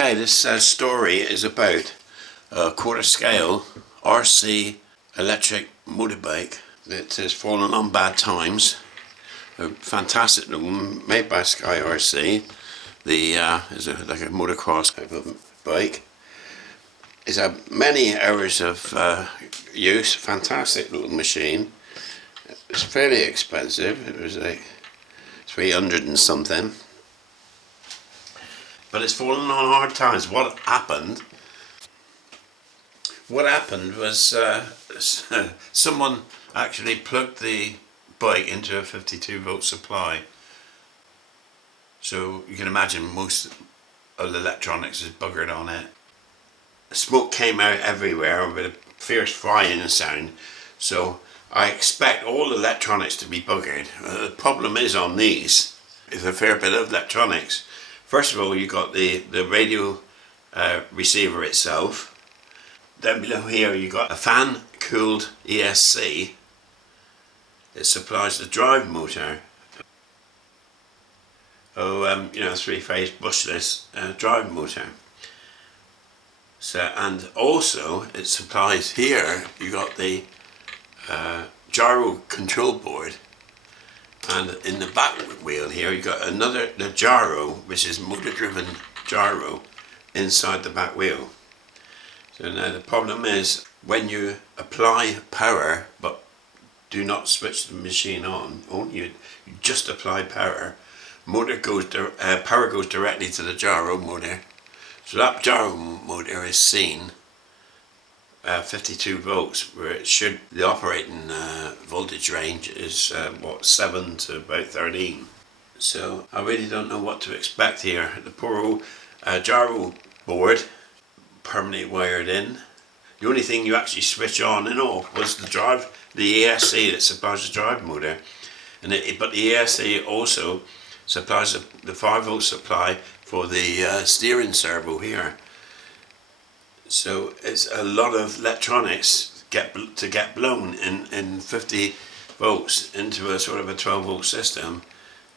Okay, this story is about a quarter scale RC electric motorbike that has fallen on bad times. A fantastic one made by SkyRc. The is like a motocross type of bike. It's had many hours of use. Fantastic little machine. It's fairly expensive. It was like 300 and something. But it's fallen on hard times. What happened? What happened was someone actually plugged the bike into a 52 volt supply. So you can imagine most of the electronics is buggered on it. Smoke came out everywhere with a fierce frying sound. So I expect all the electronics to be buggered. The problem is on these is a fair bit of electronics. First of all, you got the radio receiver itself. Down below here you got a fan cooled ESC. It supplies the drive motor. Three-phase brushless drive motor. So, and also it supplies here, you got the gyro control board, and in the back wheel here you got the gyro, which is motor driven gyro inside the back wheel. So now the problem is when you apply power but do not switch the machine on, you just apply power, power goes directly to the gyro motor. So that gyro motor is seen 52 volts, where it should, the operating voltage range is 7 to about 13. So I really don't know what to expect here. The poor old gyro board, permanently wired in. The only thing you actually switch on and off was the ESC that supplies the drive motor, but the ESC also supplies the 5 volt supply for the steering servo here. So it's a lot of electronics to get blown in 50 volts into a sort of a 12 volt system.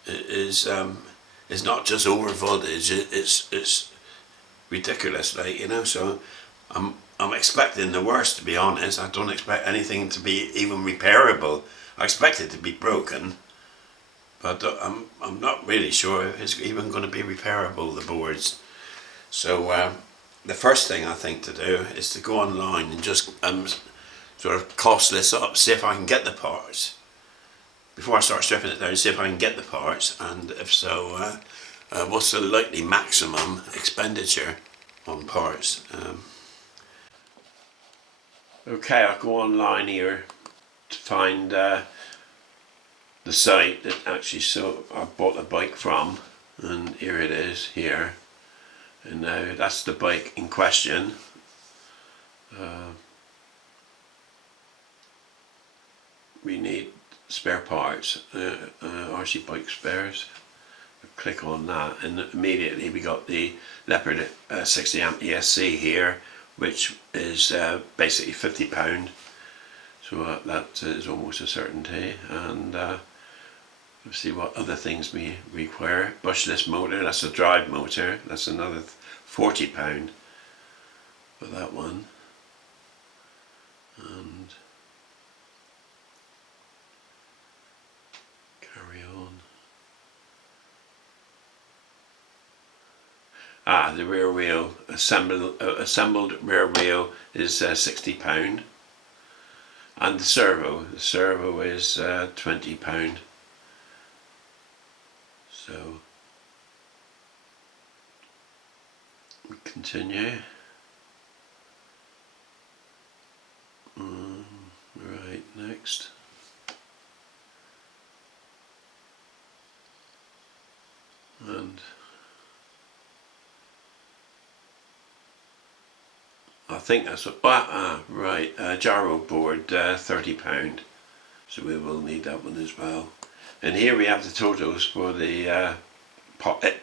It's not just over voltage. It's ridiculous, So I'm expecting the worst, to be honest. I don't expect anything to be even repairable. I expect it to be broken, but I'm not really sure if it's even going to be repairable, the boards. So the first thing I think to do is to go online and just sort of cost this up, see if I can get the parts before I start stripping it down, see if I can get the parts, and if so, what's the likely maximum expenditure on parts. Okay, I'll go online here to find the site that actually I bought the bike from, and here it is here. And now that's the bike in question. We need spare parts, RC bike spares. Click on that and immediately we got the Leopard 60 amp ESC here, which is basically £50. So that is almost a certainty. And let's see what other things we require. Brushless motor, that's a drive motor, that's another £40 for that one. And carry on. The rear wheel, assembled rear wheel is £60. And the servo is £20. So we continue. Right, next. And I think that's right, gyro board, £30. So we will need that one as well. And here we have the totals for the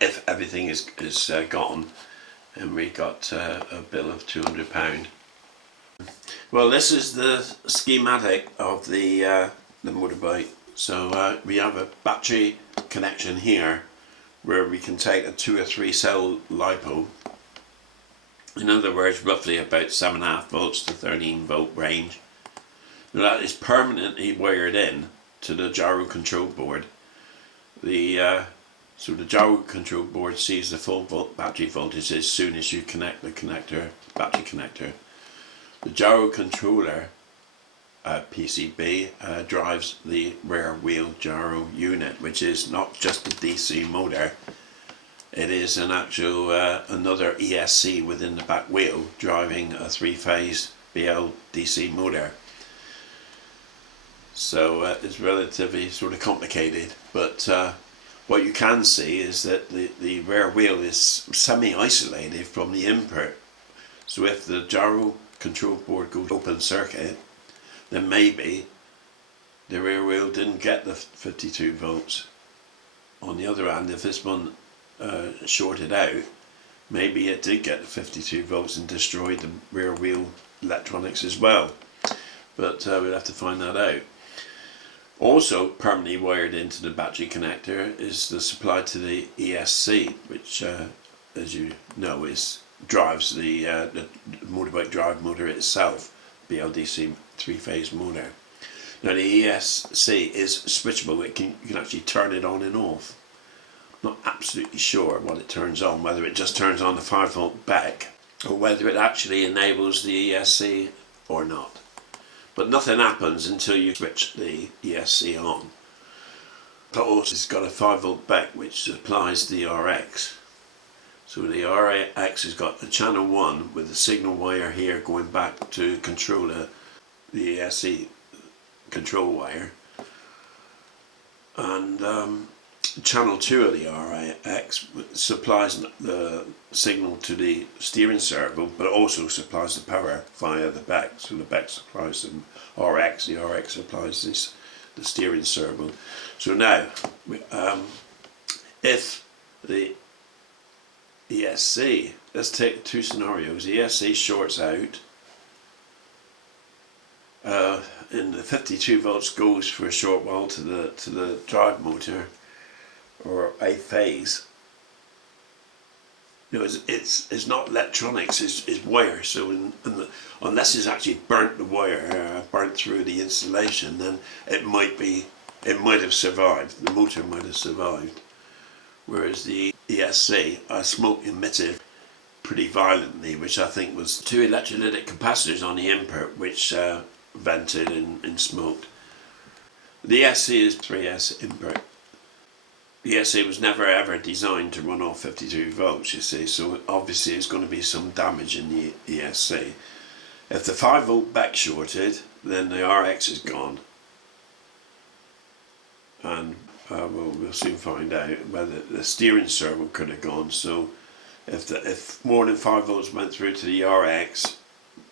if everything is gone, and we got a bill of £200. Well, this is the schematic of the motorbike. So we have a battery connection here, where we can take a 2 or 3 cell LiPo In other words, roughly about 7.5 volts to 13 volt range. Now that is permanently wired in to the gyro control board. So the gyro control board sees the full battery voltage as soon as you connect the battery connector. The gyro controller PCB drives the rear wheel gyro unit, which is not just a DC motor. It is an actual another ESC within the back wheel driving a 3-phase BLDC motor. So it's relatively sort of complicated, but what you can see is that the rear wheel is semi-isolated from the input. So if the gyro control board goes open circuit, then maybe the rear wheel didn't get the 52 volts. On the other hand, if this one shorted out, maybe it did get the 52 volts and destroyed the rear wheel electronics as well. But we'll have to find that out. Also permanently wired into the battery connector is the supply to the ESC, which as you know drives the motorbike drive motor itself, BLDC 3-phase motor. Now the ESC is switchable. You can actually turn it on and off. Not absolutely sure what it turns on, whether it just turns on the 5 volt back or whether it actually enables the ESC or not. But nothing happens until you switch the ESC on. But also it's got a 5 volt back which supplies the RX. So the RX has got a channel 1 with the signal wire here going back to control the ESC control wire. And channel 2 of the RX supplies the signal to the steering servo, but also supplies the power via the back. So the back supplies the RX, the RX supplies the steering servo. So now, if the ESC, let's take two scenarios. The ESC shorts out, and the 52 volts goes for a short while to the drive motor, or a phase. You know, it's not electronics, it's wire. So unless it's actually burnt the wire, burnt through the insulation, then it might have survived. The motor might have survived. Whereas the ESC, smoke emitted pretty violently, which I think was 2 electrolytic capacitors on the input, which vented and smoked. The ESC is 3S input. The ESC was never ever designed to run off 52 volts, you see, so obviously there's going to be some damage in the ESC. If the 5 volt back shorted, then the RX is gone. And we'll soon find out whether the steering servo could have gone. So if more than 5 volts went through to the RX,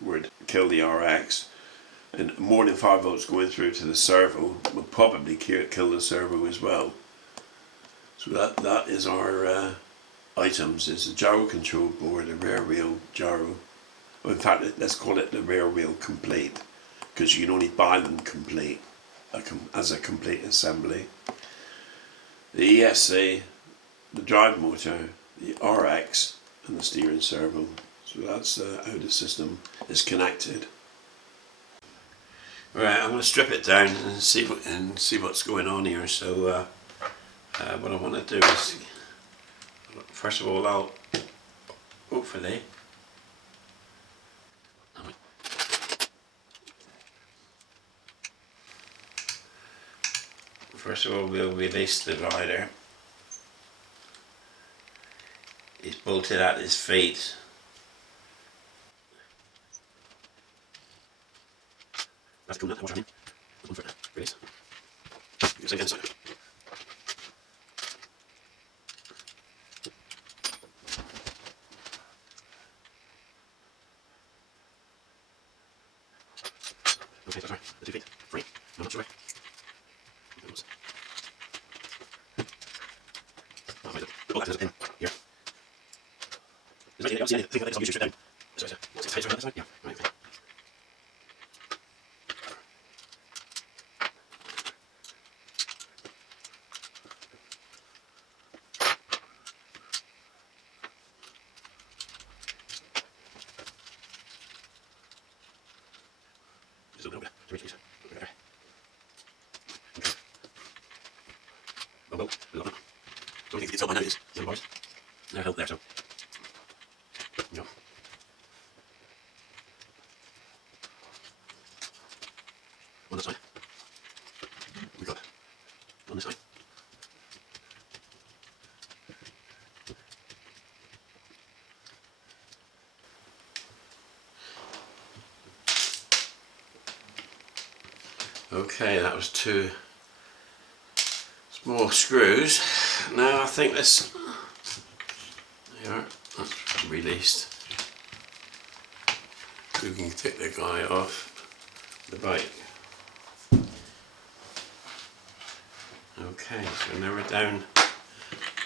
would kill the RX, and more than 5 volts going through to the servo would probably kill the servo as well. So that is our items. Is the gyro control board, the rear wheel gyro. Well, in fact, let's call it the rear wheel complete, because you can only buy them complete as a complete assembly. The ESC, the drive motor, the RX, and the steering servo. So that's how the system is connected. Right, I'm going to strip it down and see what's going on here. So what I want to do is, first of all, I'll hopefully we'll release the rider. He's bolted at his feet. That's cool, wash on him. One for release. You can inside. Okay, sorry. The 2 feet. Free. No, not sure. Oh, there's a pin here. I don't see anything. I think it's straight down. Sorry, what's the on this side? Yeah, right. Okay. Oh well, I don't know. Don't think you can tell by now it is. Otherwise, no help there, so. You know. On this side. We've got on this side. Okay, that was 2 small screws. Now I think this, there, that's released. We can take the guy off the bike. Okay, so now we're down.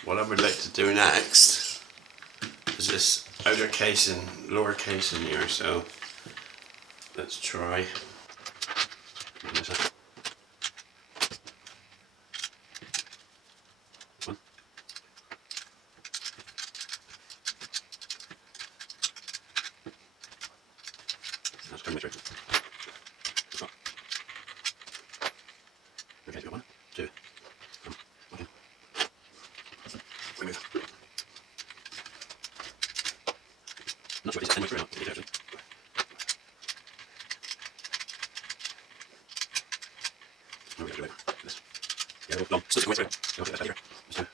What I would like to do next is this outer casing, lower casing here, so let's try. One. That's pretty much it. Okay, so 1, 2. Okay. Remove. Not sure if it's 10 way through or not, it is actually. Oh, we got to do this. Yeah, well, long. Still 6 way through. Go take that here. Just do.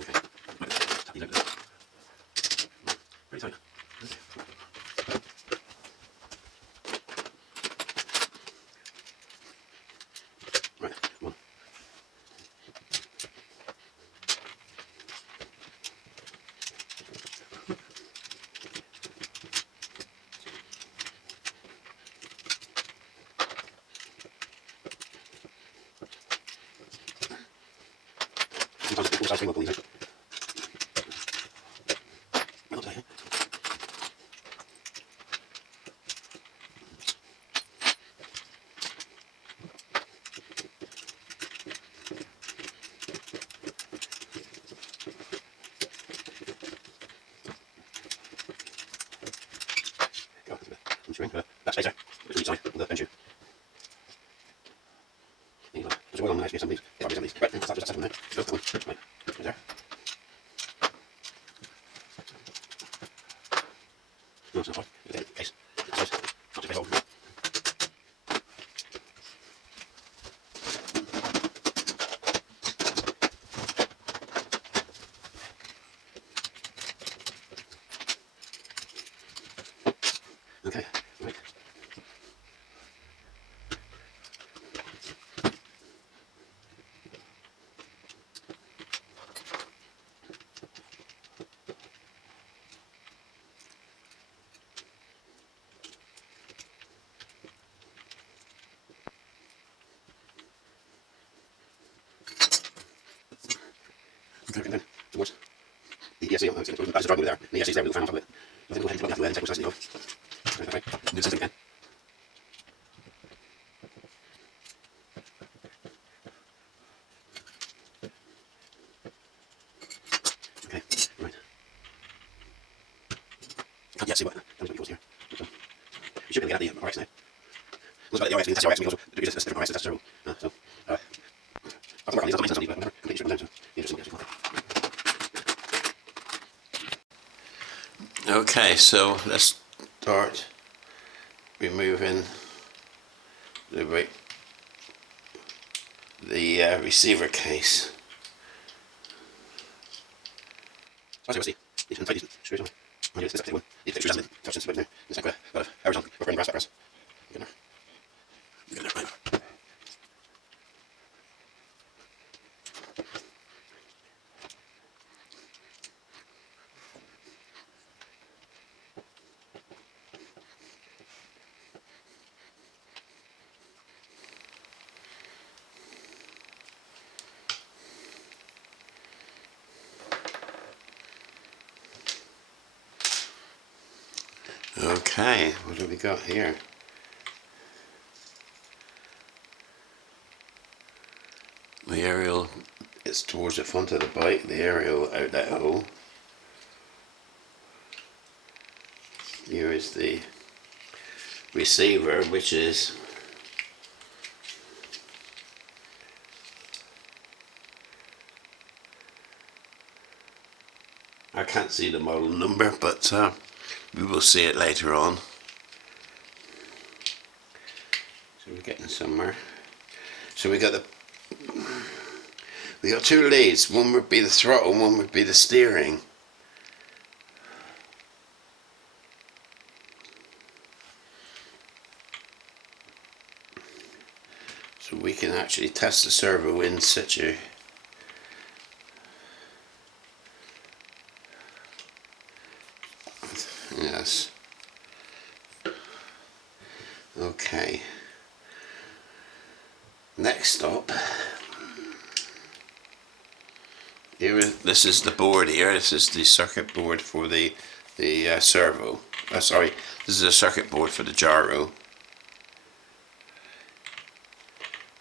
Okay. Right. Tap these out there. Very tight. Okay. Right, 1. Sometimes the full-size thing will pull these out. Well, okay. Go, I'm screwing that spacer between each side of the bench shoe. There's oil on the nice assemblies. Right, that's that second now. Go, that one. Right, there. No, it's not hard. It's a case. It's not too big hole. Okay, right. Okay, then towards the ESC. That's the driveway there. The ESC is there with the fan on top of it. I think we'll head to the left and take processing off. Right, that way. Do the same thing again. Okay, right. Can't yet see what goes here. So, you should be able to get the RX now. Let's about the RX, we can test the RX, we can also do this different RX to test zero. So, I can work on these, I'll make sense on these, but whatever. Completely strip them down, so you just look at it. Okay, so let's start removing the receiver case. So as you can see, these screws on. I'm going to do this one. These screws on the touch and now. It's like a hours on. We're burning brass backgrounds. Get there. Get there, right. Okay, what do we got here? The aerial is towards the front of the bike, the aerial out that hole. Here is the receiver, which is I can't see the model number, but we will see it later on. So we're getting somewhere. So we got two leads. One would be the throttle, one would be the steering. So we can actually test the servo in situ. Yes. Okay. Next stop. Here, this is the board here. This is the circuit board for the servo. Sorry, this is a circuit board for the gyro,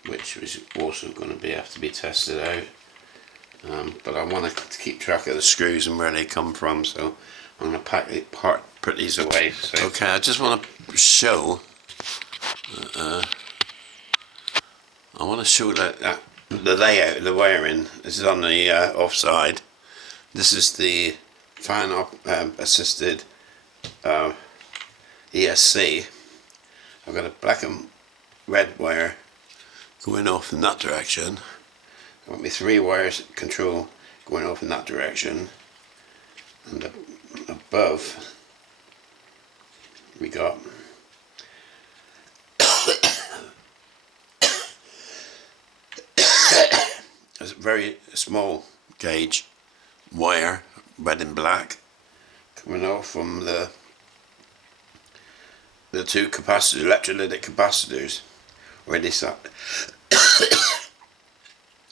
which is also going to have to be tested out. But I want to keep track of the screws and where they come from, so I'm going to put these away. So. Okay, I just want to show. I want to show that the layout, the wiring. This is on the offside. This is the fan assisted ESC. I've got a black and red wire going off in that direction. I want me 3 wires control going off in that direction, and above we got a very small gauge wire, red and black, coming off from the 2 capacitors, electrolytic capacitors, already set.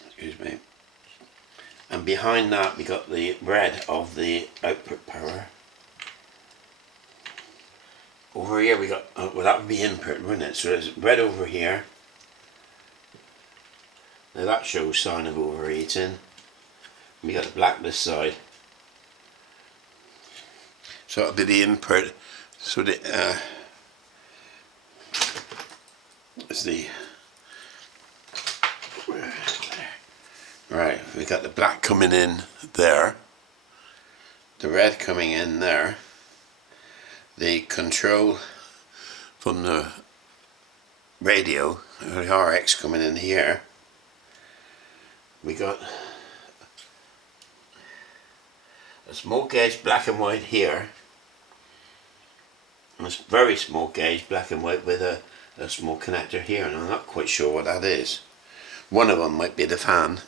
Excuse me. And behind that we got the red of the output power. Over here we got, well, that would be input, wouldn't it? So there's red over here. Now that shows sign of overheating. We got the black this side. So that'll be the input. So the is the right. We got the black coming in there. The red coming in there. The control from the radio, the RX coming in here. We got a small gauge black and white here, and a very small gauge black and white with a small connector here, and I'm not quite sure what that is. One of them might be the fan.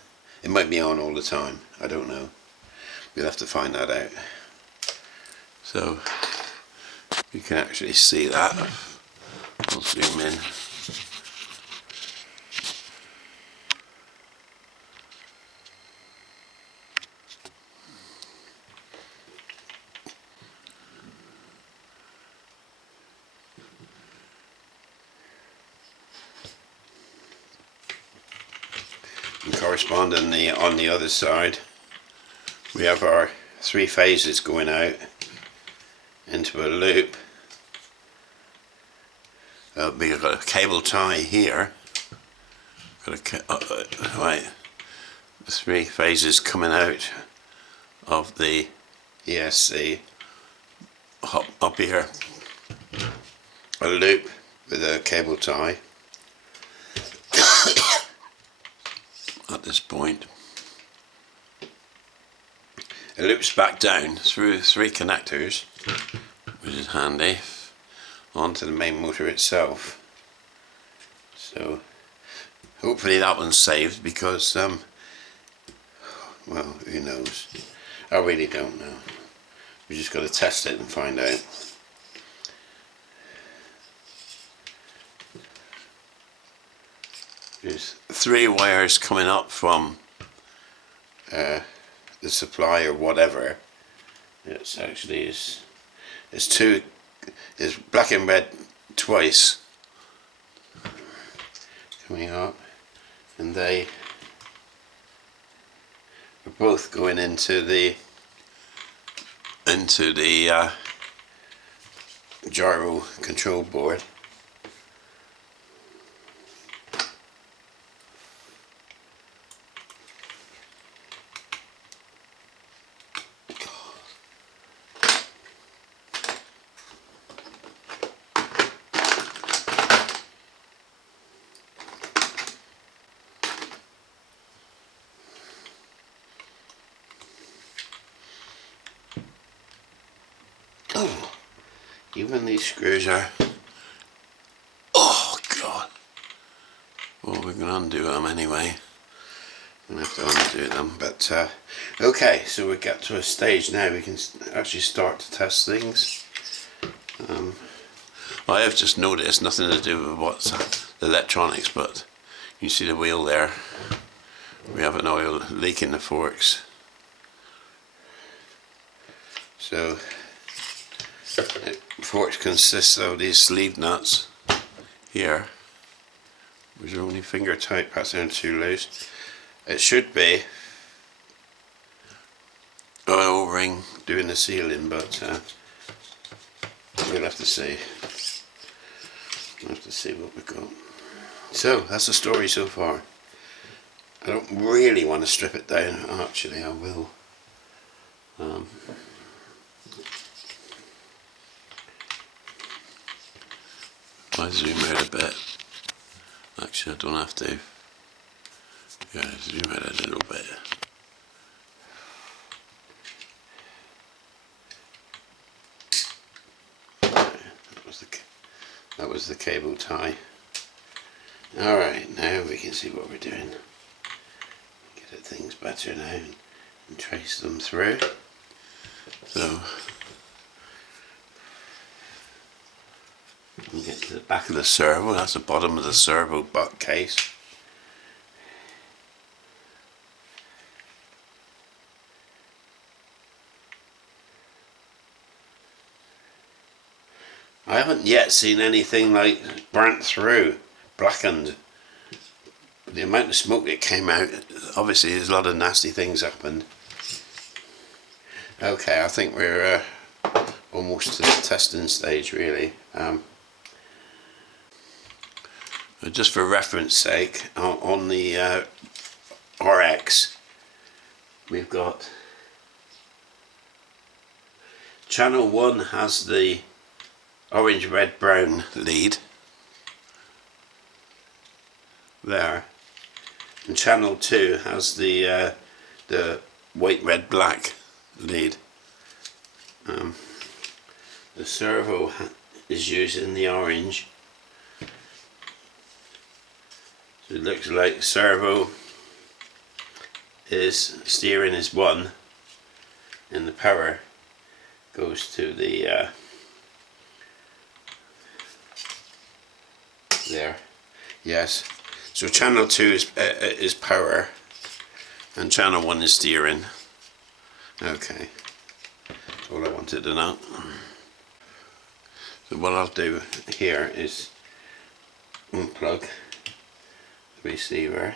It might be on all the time. I don't know. We'll have to find that out. So you can actually see that. I'll zoom in. And correspondingly on the other side we have our 3 phases going out into a loop. We've got a cable tie here. Got right, 3 phases coming out of the ESC. Up here, a loop with a cable tie. At this point, it loops back down through 3 connectors, which is handy, onto the main motor itself. So hopefully that one's saved, because well, who knows, I really don't know. We just got to test it and find out. There's 3 wires coming up from the supply or whatever. It's actually it's 2. It's black and red twice coming up, and they are both going into the gyro control board. Even these screws are, oh god. Well, we're going to undo them anyway. I'm going to have to undo them, but okay, so we get to a stage now we can actually start to test things. I have just noticed, nothing to do with what's the electronics, but you see the wheel there. We have an oil leak in the forks. So forks consist of these sleeve nuts here, which are only finger tight, perhaps they're too loose. It should be oil ring doing the sealing, but we'll have to see. We'll have to see what we've got. So that's the story so far. I don't really want to strip it down. Actually, I will. If I zoom out a bit. Actually, I don't have to. Yeah, zoom out a little bit. That was the cable tie. Alright, now we can see what we're doing. Get at things better now and trace them through. So we get to the back of the servo. That's the bottom of the servo butt case. I haven't yet seen anything like burnt through, blackened. The amount of smoke that came out, obviously there's a lot of nasty things happened. Okay, I think we're almost to the testing stage really. Just for reference sake, on the RX we've got channel 1 has the orange, red, brown lead there, and channel 2 has the white, red, black lead. The servo is using the orange, so it looks like servo is steering is 1 and the power goes to the there. Yes, so channel 2 is power and channel 1 is steering. Okay, that's all I wanted to know. So what I'll do here is unplug the receiver